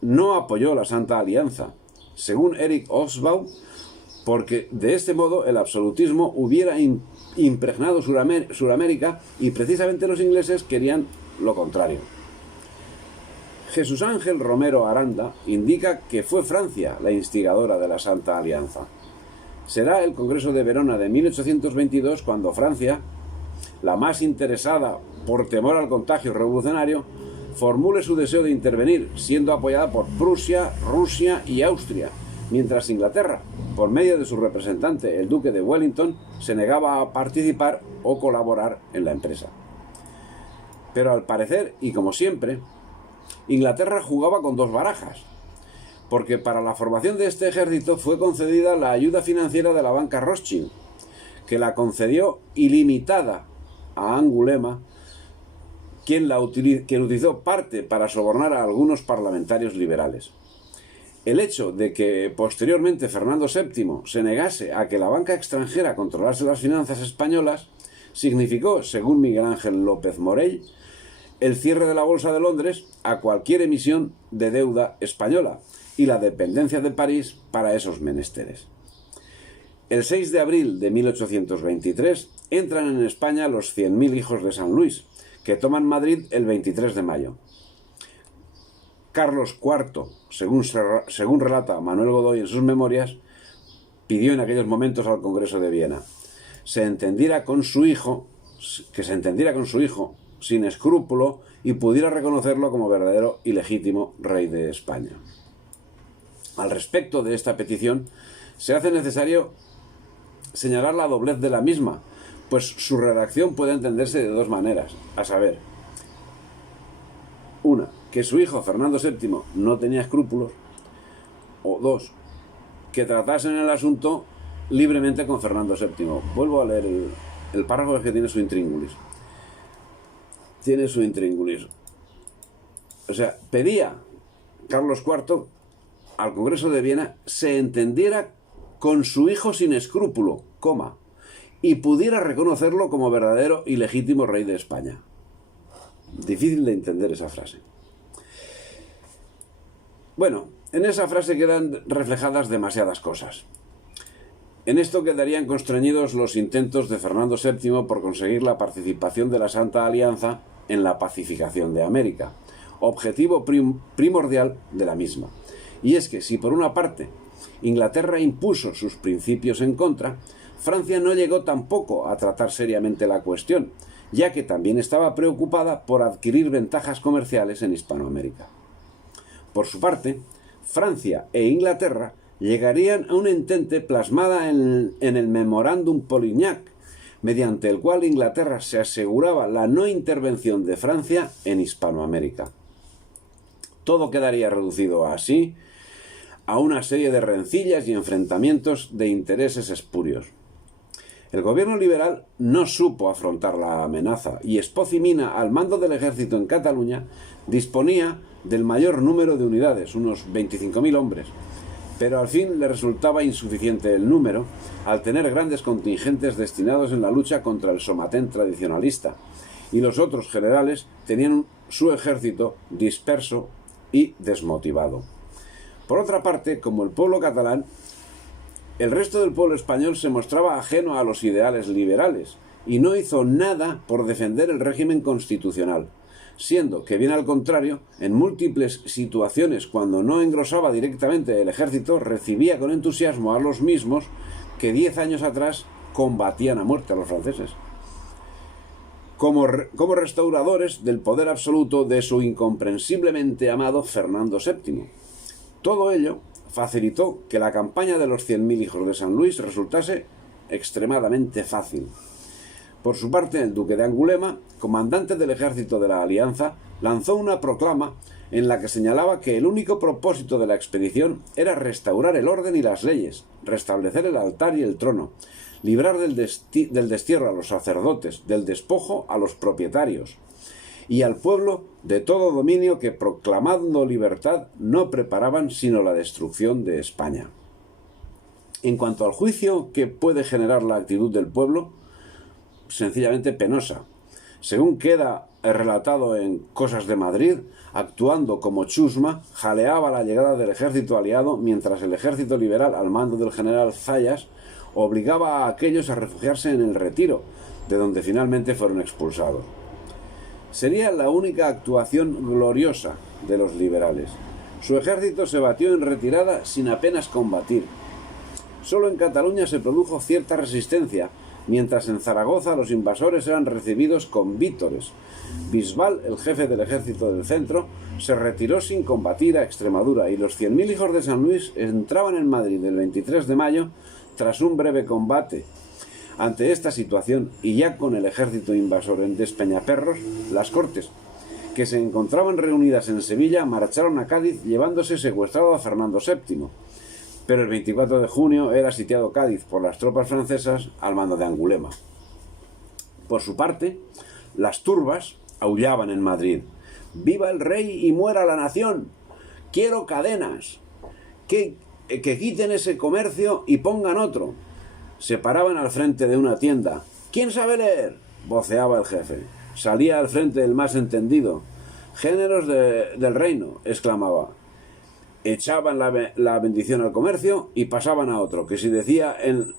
no apoyó la Santa Alianza, según Eric Hobsbawm, porque de este modo el absolutismo hubiera impregnado Suramérica y precisamente los ingleses querían lo contrario. Jesús Ángel Romero Aranda indica que fue Francia la instigadora de la Santa Alianza. Será el Congreso de Verona de 1822 cuando Francia, la más interesada por temor al contagio revolucionario, formule su deseo de intervenir, siendo apoyada por Prusia, Rusia y Austria, mientras Inglaterra, por medio de su representante, el duque de Wellington, se negaba a participar o colaborar en la empresa. Pero al parecer, y como siempre, Inglaterra jugaba con 2 barajas, porque para la formación de este ejército fue concedida la ayuda financiera de la banca Rothschild, que la concedió ilimitada a Angulema, quien utilizó parte para sobornar a algunos parlamentarios liberales. El hecho de que posteriormente Fernando VII se negase a que la banca extranjera controlase las finanzas españolas significó, según Miguel Ángel López Morell, el cierre de la Bolsa de Londres a cualquier emisión de deuda española y la dependencia de París para esos menesteres. El 6 de abril de 1823 entran en España los 100.000 hijos de San Luis, que toman Madrid el 23 de mayo. Carlos IV, según relata Manuel Godoy en sus memorias, pidió en aquellos momentos al Congreso de Viena que se entendiera con su hijo sin escrúpulo y pudiera reconocerlo como verdadero y legítimo rey de España. Al respecto de esta petición, se hace necesario señalar la doblez de la misma, pues su redacción puede entenderse de 2 maneras, a saber, una, que su hijo Fernando VII no tenía escrúpulos, o 2, que tratasen el asunto libremente con Fernando VII. Vuelvo a leer el párrafo que tiene su intríngulis. O sea, pedía Carlos IV al Congreso de Viena, se entendiera con su hijo sin escrúpulo, y pudiera reconocerlo como verdadero y legítimo rey de España. Difícil de entender esa frase. Bueno, en esa frase quedan reflejadas demasiadas cosas. En esto quedarían constreñidos los intentos de Fernando VII por conseguir la participación de la Santa Alianza en la pacificación de América, objetivo primordial de la misma. Y es que si por una parte Inglaterra impuso sus principios en contra, Francia no llegó tampoco a tratar seriamente la cuestión, ya que también estaba preocupada por adquirir ventajas comerciales en Hispanoamérica. Por su parte, Francia e Inglaterra llegarían a un entente plasmada en el Memorándum Polignac, mediante el cual Inglaterra se aseguraba la no intervención de Francia en Hispanoamérica. Todo quedaría reducido así a una serie de rencillas y enfrentamientos de intereses espurios. El gobierno liberal no supo afrontar la amenaza y Espoz y Mina, al mando del ejército en Cataluña, disponía del mayor número de unidades, unos 25.000 hombres, pero al fin le resultaba insuficiente el número, al tener grandes contingentes destinados en la lucha contra el somatén tradicionalista, y los otros generales tenían su ejército disperso y desmotivado. Por otra parte, como el pueblo catalán, el resto del pueblo español se mostraba ajeno a los ideales liberales y no hizo nada por defender el régimen constitucional, siendo que, bien al contrario, en múltiples situaciones cuando no engrosaba directamente el ejército, recibía con entusiasmo a los mismos que 10 años atrás combatían a muerte a los franceses, como restauradores del poder absoluto de su incomprensiblemente amado Fernando VII. Todo ello facilitó que la campaña de los 100.000 hijos de San Luis resultase extremadamente fácil. Por su parte, el duque de Angulema, comandante del ejército de la Alianza, lanzó una proclama en la que señalaba que el único propósito de la expedición era restaurar el orden y las leyes, restablecer el altar y el trono, librar del destierro a los sacerdotes, del despojo a los propietarios, y al pueblo de todo dominio que, proclamando libertad, no preparaban sino la destrucción de España. En cuanto al juicio que puede generar la actitud del pueblo, sencillamente penosa. Según queda relatado en Cosas de Madrid, actuando como chusma, jaleaba la llegada del ejército aliado, mientras el ejército liberal, al mando del general Zayas, obligaba a aquellos a refugiarse en el Retiro, de donde finalmente fueron expulsados. Sería la única actuación gloriosa de los liberales. Su ejército se batió en retirada sin apenas combatir. Solo en Cataluña se produjo cierta resistencia, mientras en Zaragoza los invasores eran recibidos con vítores. Bisbal, el jefe del ejército del centro, se retiró sin combatir a Extremadura y los 100.000 hijos de San Luis entraban en Madrid el 23 de mayo tras un breve combate. Ante esta situación, y ya con el ejército invasor en Despeñaperros, las Cortes, que se encontraban reunidas en Sevilla, marcharon a Cádiz llevándose secuestrado a Fernando VII. Pero el 24 de junio era sitiado Cádiz por las tropas francesas al mando de Angulema. Por su parte, las turbas aullaban en Madrid: ¡viva el rey y muera la nación! ¡Quiero cadenas! ¡Que quiten ese comercio y pongan otro! Se paraban al frente de una tienda. ¿Quién sabe leer?, voceaba el jefe. Salía al frente el más entendido. «Géneros del reino», exclamaba. Echaban la bendición al comercio y pasaban a otro, que si decía en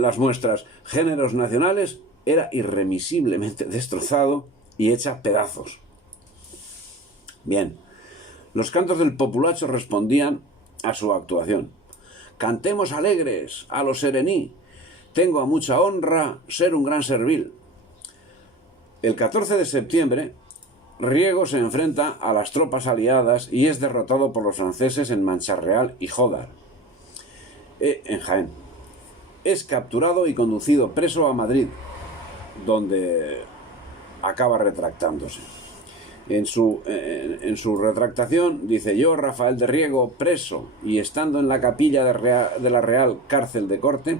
las muestras «géneros nacionales», era irremisiblemente destrozado y hecha pedazos. Bien, los cantos del populacho respondían a su actuación. «Cantemos alegres a los serení. Tengo a mucha honra ser un gran servil». El 14 de septiembre, Riego se enfrenta a las tropas aliadas y es derrotado por los franceses en Mancha-Real y Jódar, en Jaén. Es capturado y conducido preso a Madrid, donde acaba retractándose. En su retractación dice: «Yo, Rafael de Riego, preso y estando en la capilla de la Real Cárcel de Corte,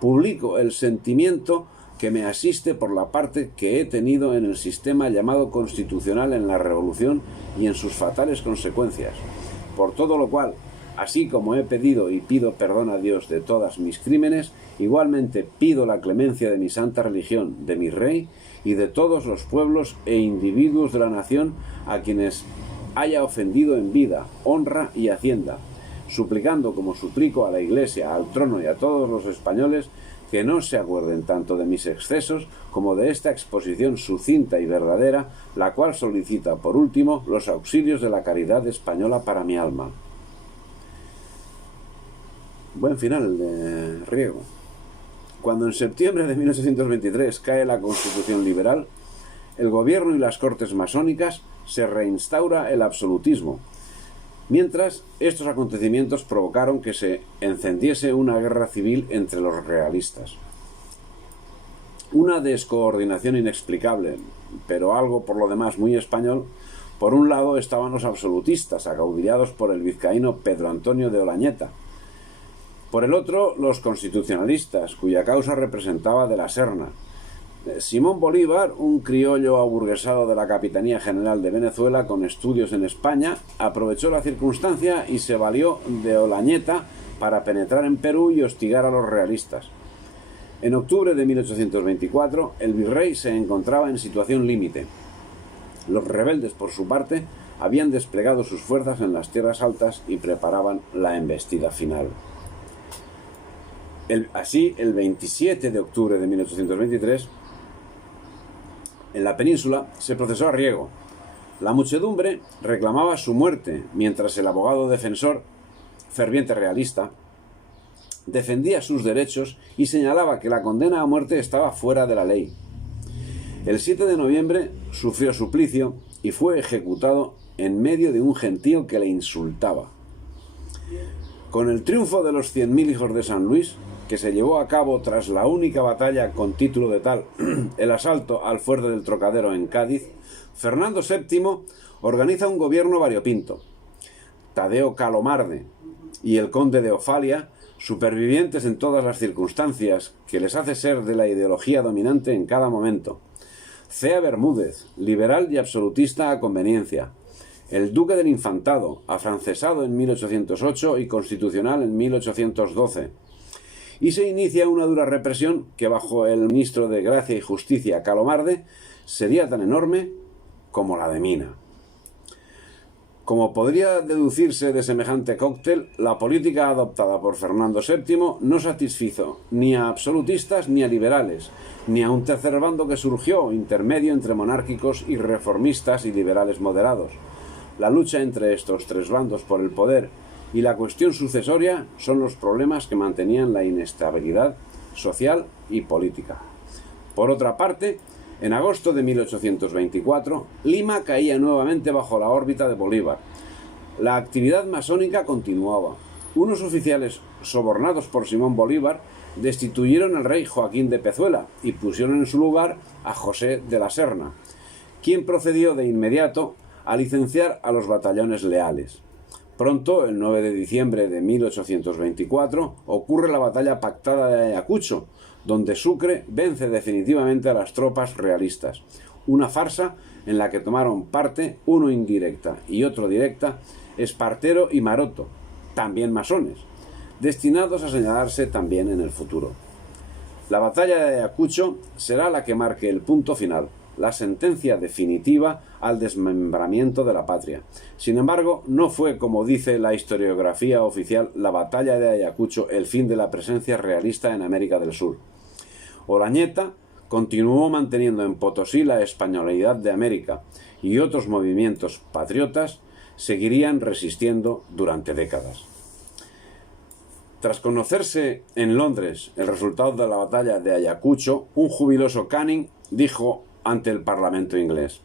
publico el sentimiento que me asiste por la parte que he tenido en el sistema llamado constitucional en la Revolución y en sus fatales consecuencias, por todo lo cual, así como he pedido y pido perdón a Dios de todas mis crímenes, igualmente pido la clemencia de mi santa religión, de mi rey y de todos los pueblos e individuos de la nación a quienes haya ofendido en vida, honra y hacienda, suplicando como suplico a la Iglesia, al trono y a todos los españoles que no se acuerden tanto de mis excesos como de esta exposición sucinta y verdadera, la cual solicita, por último, los auxilios de la caridad española para mi alma. Buen final de Riego. Cuando en septiembre de 1823 cae la Constitución liberal, el gobierno y las cortes masónicas se reinstaura el absolutismo. Mientras, estos acontecimientos provocaron que se encendiese una guerra civil entre los realistas. Una descoordinación inexplicable, pero algo por lo demás muy español. Por un lado estaban los absolutistas, acaudillados por el vizcaíno Pedro Antonio de Olañeta. Por el otro, los constitucionalistas, cuya causa representaba de la Serna. Simón Bolívar, un criollo aburguesado de la Capitanía General de Venezuela con estudios en España, aprovechó la circunstancia y se valió de Olañeta para penetrar en Perú y hostigar a los realistas. En octubre de 1824, el virrey se encontraba en situación límite. Los rebeldes, por su parte, habían desplegado sus fuerzas en las tierras altas y preparaban la embestida final. Así, el 27 de octubre de 1823, en la península se procesó a Riego. La muchedumbre reclamaba su muerte, mientras el abogado defensor, ferviente realista, defendía sus derechos y señalaba que la condena a muerte estaba fuera de la ley. El 7 de noviembre sufrió suplicio y fue ejecutado en medio de un gentío que le insultaba. Con el triunfo de los 100.000 hijos de San Luis, que se llevó a cabo tras la única batalla con título de tal, el asalto al fuerte del Trocadero en Cádiz, Fernando VII organiza un gobierno variopinto. Tadeo Calomarde y el conde de Ofalia, supervivientes en todas las circunstancias que les hace ser de la ideología dominante en cada momento. Cea Bermúdez, liberal y absolutista a conveniencia. El duque del Infantado, afrancesado en 1808 y constitucional en 1812. Y se inicia una dura represión que bajo el ministro de Gracia y Justicia, Calomarde, sería tan enorme como la de Mina. Como podría deducirse de semejante cóctel, la política adoptada por Fernando VII no satisfizo ni a absolutistas ni a liberales, ni a un tercer bando que surgió, intermedio entre monárquicos y reformistas y liberales moderados. La lucha entre estos tres bandos por el poder y la cuestión sucesoria son los problemas que mantenían la inestabilidad social y política. Por otra parte, en agosto de 1824, Lima caía nuevamente bajo la órbita de Bolívar. La actividad masónica continuaba. Unos oficiales sobornados por Simón Bolívar destituyeron al rey Joaquín de Pezuela y pusieron en su lugar a José de la Serna, quien procedió de inmediato a licenciar a los batallones leales. Pronto, el 9 de diciembre de 1824, ocurre la batalla pactada de Ayacucho, donde Sucre vence definitivamente a las tropas realistas. Una farsa en la que tomaron parte, uno indirecta y otro directa, Espartero y Maroto, también masones, destinados a señalarse también en el futuro. La batalla de Ayacucho será la que marque el punto final, la sentencia definitiva al desmembramiento de la patria. Sin embargo, no fue, como dice la historiografía oficial, la batalla de Ayacucho el fin de la presencia realista en América del Sur. Olañeta continuó manteniendo en Potosí la españolidad de América y otros movimientos patriotas seguirían resistiendo durante décadas. Tras conocerse en Londres el resultado de la batalla de Ayacucho, un jubiloso Canning dijo ante el Parlamento inglés: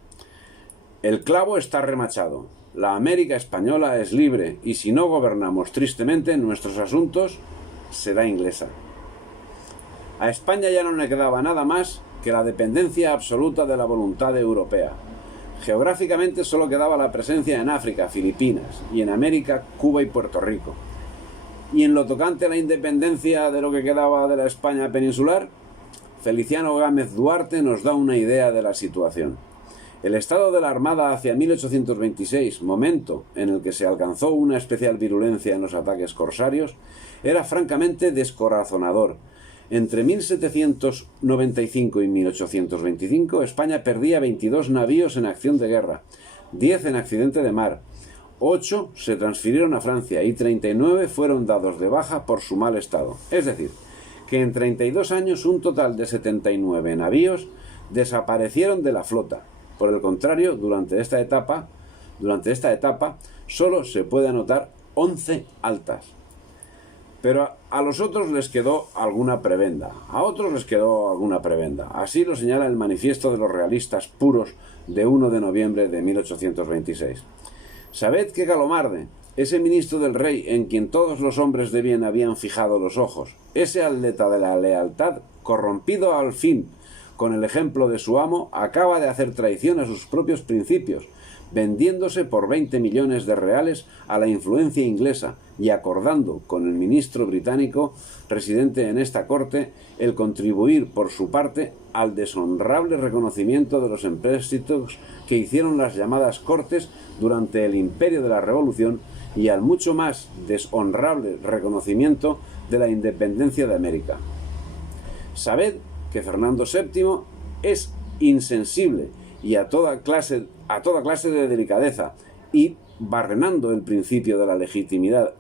«El clavo está remachado. La América española es libre y si no gobernamos tristemente nuestros asuntos, será inglesa». A España ya no le quedaba nada más que la dependencia absoluta de la voluntad europea. Geográficamente solo quedaba la presencia en África, Filipinas, y en América, Cuba y Puerto Rico. Y en lo tocante a la independencia de lo que quedaba de la España peninsular, Feliciano Gámez Duarte nos da una idea de la situación. El estado de la Armada hacia 1826, momento en el que se alcanzó una especial virulencia en los ataques corsarios, era francamente descorazonador. Entre 1795 y 1825, España perdía 22 navíos en acción de guerra, 10 en accidente de mar, 8 se transfirieron a Francia y 39 fueron dados de baja por su mal estado. Es decir, que en 32 años un total de 79 navíos desaparecieron de la flota. Por el contrario, durante esta etapa solo se puede anotar 11 altas. Pero a los otros les quedó alguna prebenda, Así lo señala el Manifiesto de los Realistas Puros de 1 de noviembre de 1826. Sabed que Galomarde, ese ministro del rey en quien todos los hombres de bien habían fijado los ojos, ese atleta de la lealtad, corrompido al fin con el ejemplo de su amo, acaba de hacer traición a sus propios principios, vendiéndose por 20 millones de reales a la influencia inglesa y acordando con el ministro británico residente en esta corte el contribuir por su parte al deshonrable reconocimiento de los empréstitos que hicieron las llamadas Cortes durante el imperio de la Revolución y al mucho más deshonrable reconocimiento de la independencia de América. Sabed que Fernando VII es insensible y a toda clase de delicadeza y, barrenando el principio de la legitimidad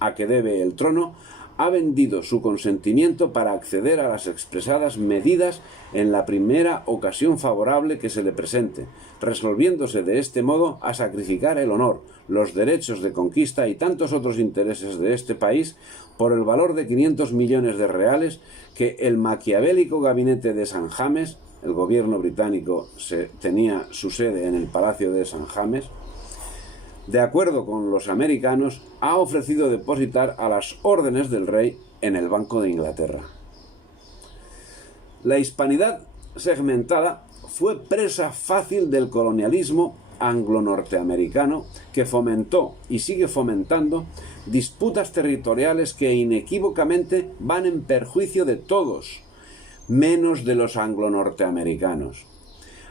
a que debe el trono, ha vendido su consentimiento para acceder a las expresadas medidas en la primera ocasión favorable que se le presente, resolviéndose de este modo a sacrificar el honor, los derechos de conquista y tantos otros intereses de este país por el valor de 500 millones de reales que el maquiavélico gabinete de San James, el gobierno británico tenía su sede en el Palacio de San James, de acuerdo con los americanos, ha ofrecido depositar a las órdenes del rey en el Banco de Inglaterra. La hispanidad segmentada fue presa fácil del colonialismo anglo-norteamericano que fomentó y sigue fomentando disputas territoriales que inequívocamente van en perjuicio de todos, menos de los anglo-norteamericanos.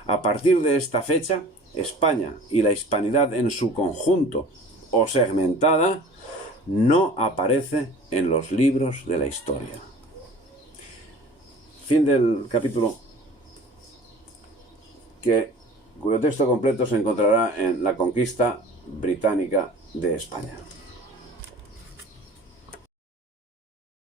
A partir de esta fecha, España y la hispanidad en su conjunto o segmentada no aparece en los libros de la historia. Fin del capítulo, cuyo texto completo se encontrará en La conquista británica de España.